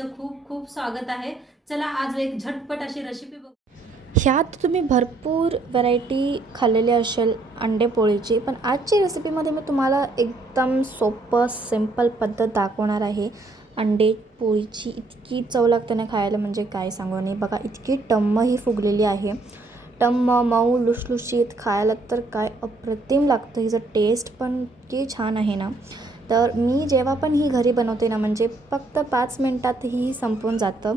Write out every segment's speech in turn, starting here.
तुमचं खूप खूप स्वागत आहे। चला आज एक झटपट अशी रेसिपी बघू। ह्यात तुम्ही भरपूर व्हरायटी खाल्लेली असेल अंडे पोळीची, पण आजची रेसिपीमध्ये मी तुम्हाला एकदम सोपं सिंपल पद्धत दाखवणार आहे। अंडे पोळीची इतकी चव लागते ना खायला, म्हणजे काय सांगू नाही। बघा इतकी टम्म ही फुगलेली आहे, टम्म मऊ लुसलुशीत, खायला तर काय अप्रतिम लागतं। हिचं टेस्ट पण इतकी छान आहे ना। तर मी जेव्हा पण ही घरी बनवते ना, म्हणजे फक्त 5 मिनटात ही संपून जातं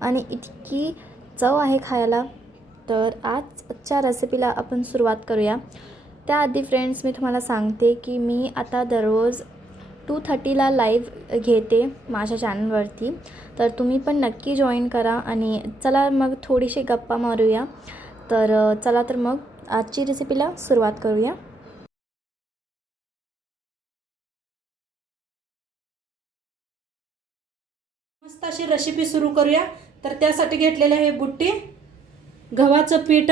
आणि इतकी चव आहे खायला। तर आजच्या रेसिपीला आपण सुरुवात करूया। त्याआधी फ्रेंड्स मी तुम्हाला सांगते की मी आता दररोज 2:30ला लाईव्ह घेते माझ्या चॅनलवरती, तर तुम्ही पण नक्की जॉईन करा। आणि चला मग थोडीशी गप्पा मारूया। तर चला तर मग आजची रेसिपीला सुरुवात करूया। मस्त अशी रेसिपी सुरू करूया। तर त्यासाठी घेतलेले आहे बुट्टी, गव्हाचं पीठ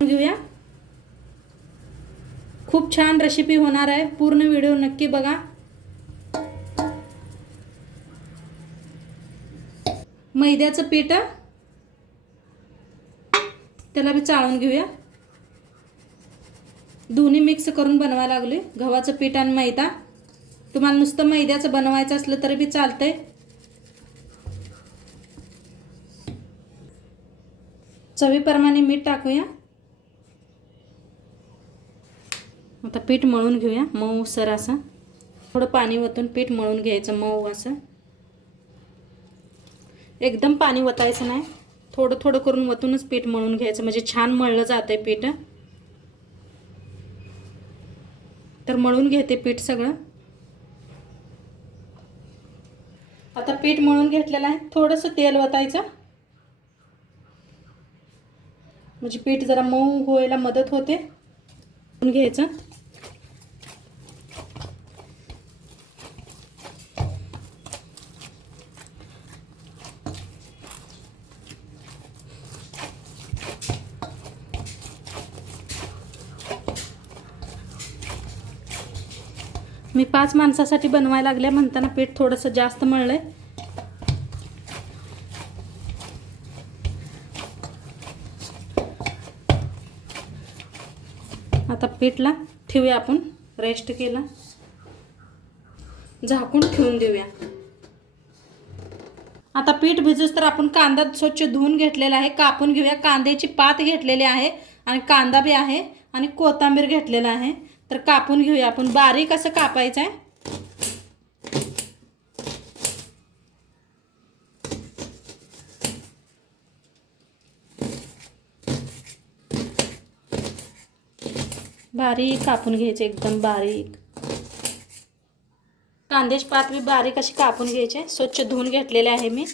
घेऊया। खूप छान रेसिपी होणार आहे, पूर्ण व्हिडिओ नक्की बघा। मैद्याचं पीठ त्याला बी चाळून घेऊया। दोन्ही मिक्स करून बनवायला लागले, गव्हाचं पीठ आणि मैदा। तुम्हाला नुसतं मैद्याचं बनवायचं असलं तरी बी चालतंय। चवीप्रमाणे मीठ टाकूया। आता पीठ मळून घेऊया मऊ सर असं। थोडं पाणी वतून पीठ मळून घ्यायचं मऊ असं। एकदम पाणी वतायचं नाही, थोडं थोडं करून वतूनच पीठ मळून घ्यायचं, म्हणजे छान मळलं जातंय पीठ। तर मळून घेते पीठ सगळं। आता पीठ मळून घेतलेलं आहे, थोडंसं तेल वतायचं, म्हणजे पीठ जरा मऊ व्हायला मदत होते। घ्यायचं मी 5 माणसासाठी बनवायला लागले म्हणताना पीठ थोडंसं जास्त मळलंय। आता पीठला ठेवूया आपण, रेस्ट केला, झाकून ठेवून देऊया। आता पीठ भिजूस तर आपण कांदा स्वच्छ धुवून घेतलेला आहे, कापून घेऊया। कांद्याची पात घेतलेली आहे आणि कांदा बी आहे आणि कोथिंबीर घेतलेला आहे। तर कापून घेऊया आपण, बारीक असं कापायचं आहे। बारीक कापून घ्यायचे, एकदम बारीक। कांद्याची पात बी बारीक अशी कापून घ्यायचे, स्वच्छ धुवून घेतलेले आहे मी।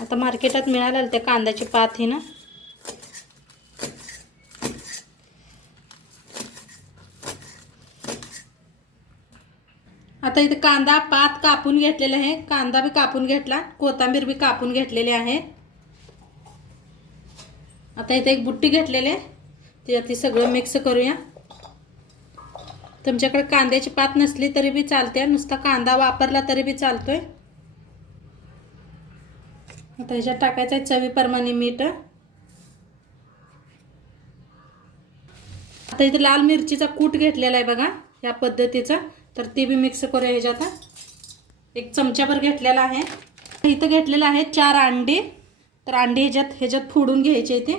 आता मार्केटात मिळालं त्या कांद्याची पात ही ना। आता इथे कांदा पात कापून घेतलेला आहे, कांदा बी कापून घेतला, कोथिंबीर बी कापून घेतलेली आहे। आता इथे एक बुट्टी घेतलेली आहे, त्यात सगळं मिक्स करूया। तुमच्याकडे कांद्याची पात नसली तरी बी चालते, नुसता कांदा वापरला तरी बी चालतोय। आता ह्याच्यात टाकायचं आहे चवीप्रमाणे मीठ। आता इथे लाल मिरचीचा कूट घेतलेला आहे बघा या पद्धतीचा, तर ती बी मिक्स करूया ह्याच्यात। एक चमचाभर घेतलेला आहे। इथं घेतलेला आहे 4 अंडे, तर अंडे ह्याच्यात फोडून घ्यायचे इथे।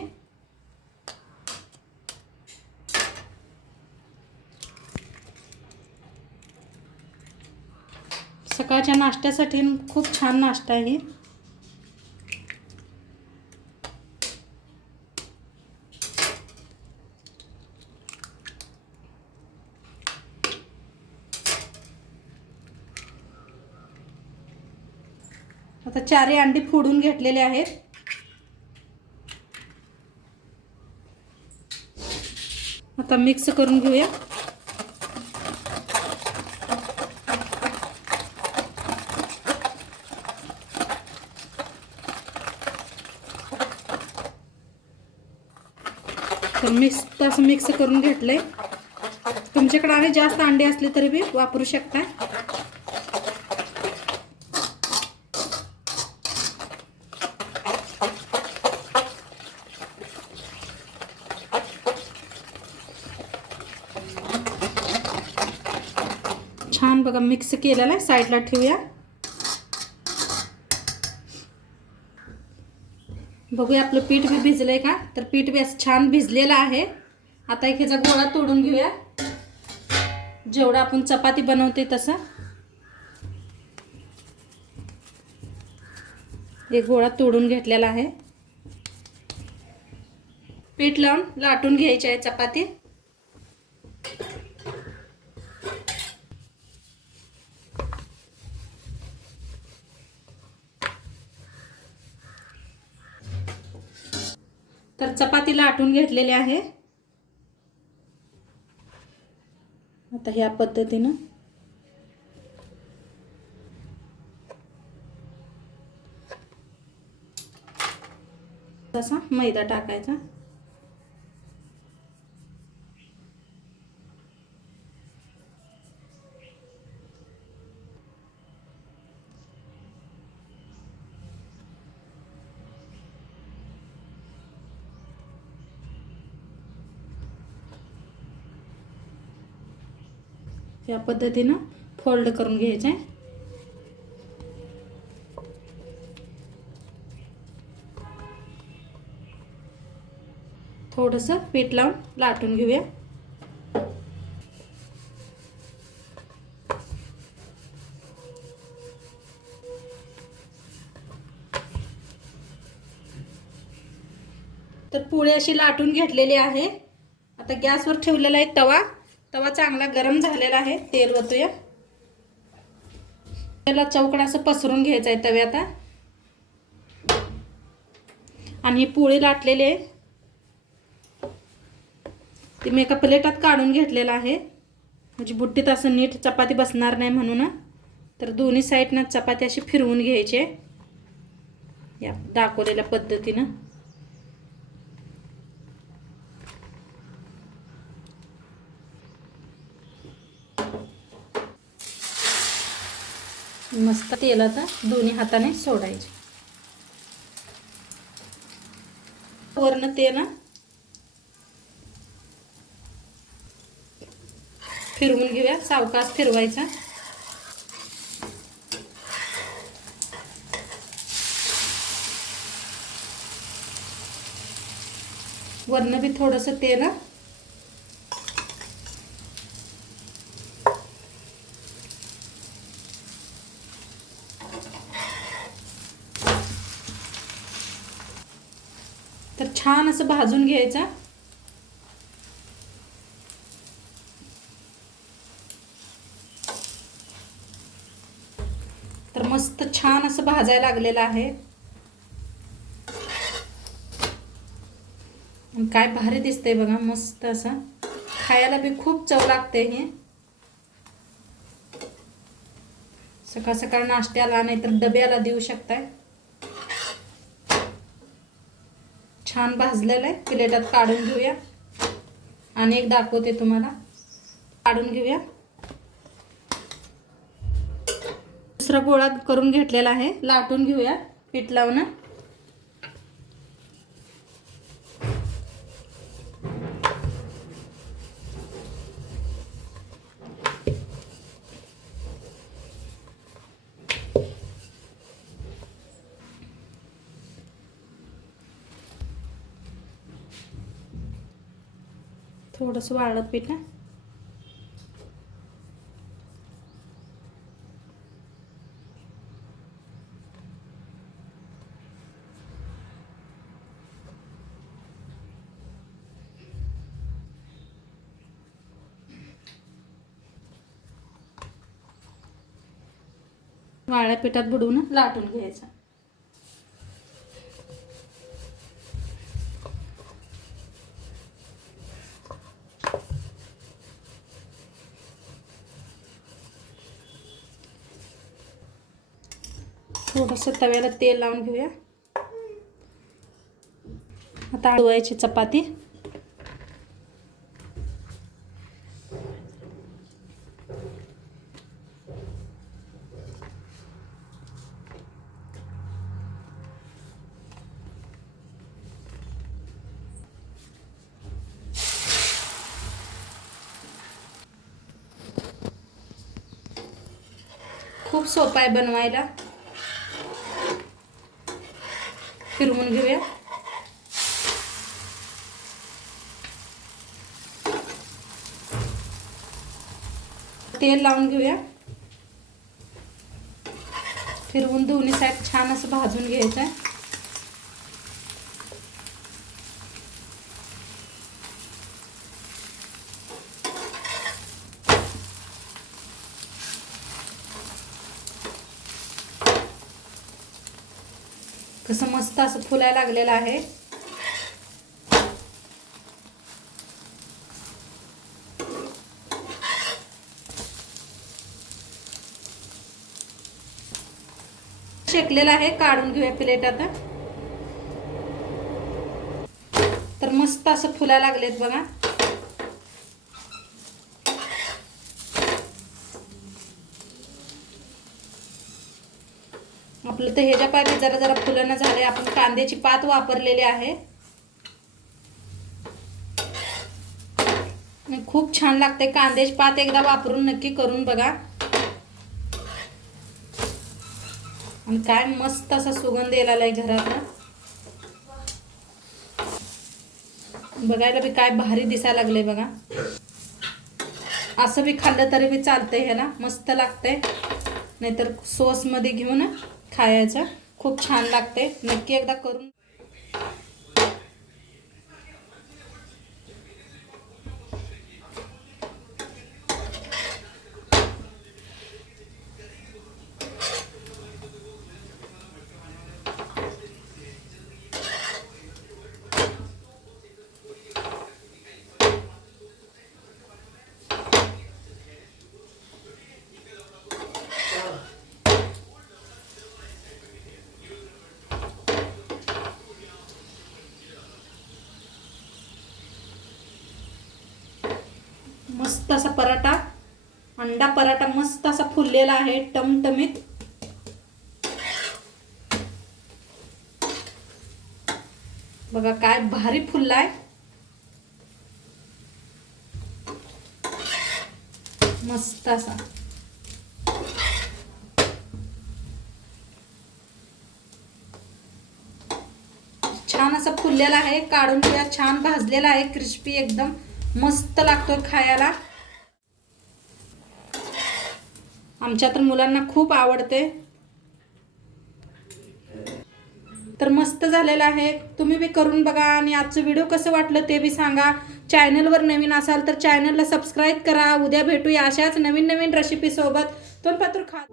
सकाळच्या नाश्त्यासाठी खूप छान नाश्ता आहे। आता 4 अंडी फोडून घेतलेले आहेत। आता मिक्स करून घेऊया। तर मिक्स करून घेतले। तुमच्याकडे आणि जास्त अंडे असले तरी बी वापरू शकता। बघा मिक्स केलेला आहे, साईडला ठेवूया. बघूया आपलं पीठ बी भिजलंय का. तर पीठ बी असं छान भिजलेलं आहे. आता एक ह्याचा गोळा तोडून घेऊया, जेवढा आपण चपाती बनवते तसं. एक गोळा तोडून घेतलेला आहे. पीठ लावून लाटून घ्यायची आहे चपाती. तर चपाती लाटून घेतलेली आहे. आता ह्या पद्धतीनं तसा मैदा टाकायचा. या पद्धतीनं फोल्ड करून घ्यायचे. थोडंसं पीठ लावून लाटून घेऊया. तर पोळी अशी लाटून घेतलेली आहे. आता गॅसवर ठेवलेला आहे तवा. तवा चांगला गरम झालेला आहे. तेल ओतूया. त्याला चौकड असं पसरून घ्यायचं आहे तव्यात. आणि ही पोळी लाटलेली आहे ती मी एका प्लेटात काढून घेतलेला आहे, म्हणजे बुट्टीत असं नीट चपाती बसणार नाही म्हणून. तर दोन्ही साईडनं चपाती अशी फिरवून घ्यायची या दाखवलेल्या पद्धतीनं. मस्त तेलात दोन्ही हाताने सोडायचे. वरनं तेल फिरवून घेऊया. सावकाश फिरवायचा. वरनं बी थोडंसं तेल. तर छान असं भाजून घ्यायचं. तर मस्त छान असं भाजायला लागलेलं आहे. काय भारी दिसतंय बघा. मस्त असं खायला बी खूप चव लागते. हे सकाळ सकाळ नाश्त्याला नाही तर डब्याला देऊ शकताय. छान भाजलेलं आहे. प्लेटात काढून घेऊया. आणि एक दाखवते तुम्हाला. काढून घेऊया. दुसरा गोळा करून घेतलेला आहे. लाटून घेऊया पीठ लावून. थोडंसं वाळलं पीठ. वाळ्या पिठात बुडवून लाटून घ्यायचं. थोडंसं तव्याला तेल लावून घेऊया. आता हलवायची चपाती. खूप सोपं आहे बनवायला. फिरवून घेऊया. तेल लावून घेऊया. फिरवून दोन्ही साईड छान असं भाजून घ्यायचं आहे. कसं मस्त असं फुलायला लागलेलं आहे. शेकलेलं आहे. काढून घेऊया प्लेट आता. तर मस्त असं फुलायला लागलेत बघा. आपलं तर ह्याच्या पाठी जरा जरा फुलणं झालंय. आपण कांद्याची पात वापरलेली आहे. खूप छान लागते. कांद्याची पात एकदा वापरून नक्की करून बघा. आणि काय मस्त असा सुगंध यायला आहे घरात. बघायला बी काय भारी दिसायला लागले बघा. असं बी खाल्लं तरी बी चालतंय. ह्याला मस्त लागतंय. नाहीतर सॉस मध्ये घेऊन खायचं. खूप छान लागते. नक्की एकदा करून. मस्त असा पराठा, अंडा पराठा मस्त असा फुललेला आहे टमटमीत. बघा काय भारी फुललाय. मस्त असा छान असा फुललेला आहे. काढून घेऊया. छान भाजलेला आहे. क्रिस्पी एकदम मस्त लागतो खायला. आमच्या तर मुलांना खूप आवडते. तर मस्त झालेला आहे. तुम्ही बी करून बघा. आणि आजचं व्हिडिओ कसं वाटलं ते बी सांगा. चॅनलवर नवीन असाल तर चॅनलला सबस्क्राईब करा. उद्या भेटूया अशाच नवीन नवीन रेसिपी सोबत. तोंडपात्र खा.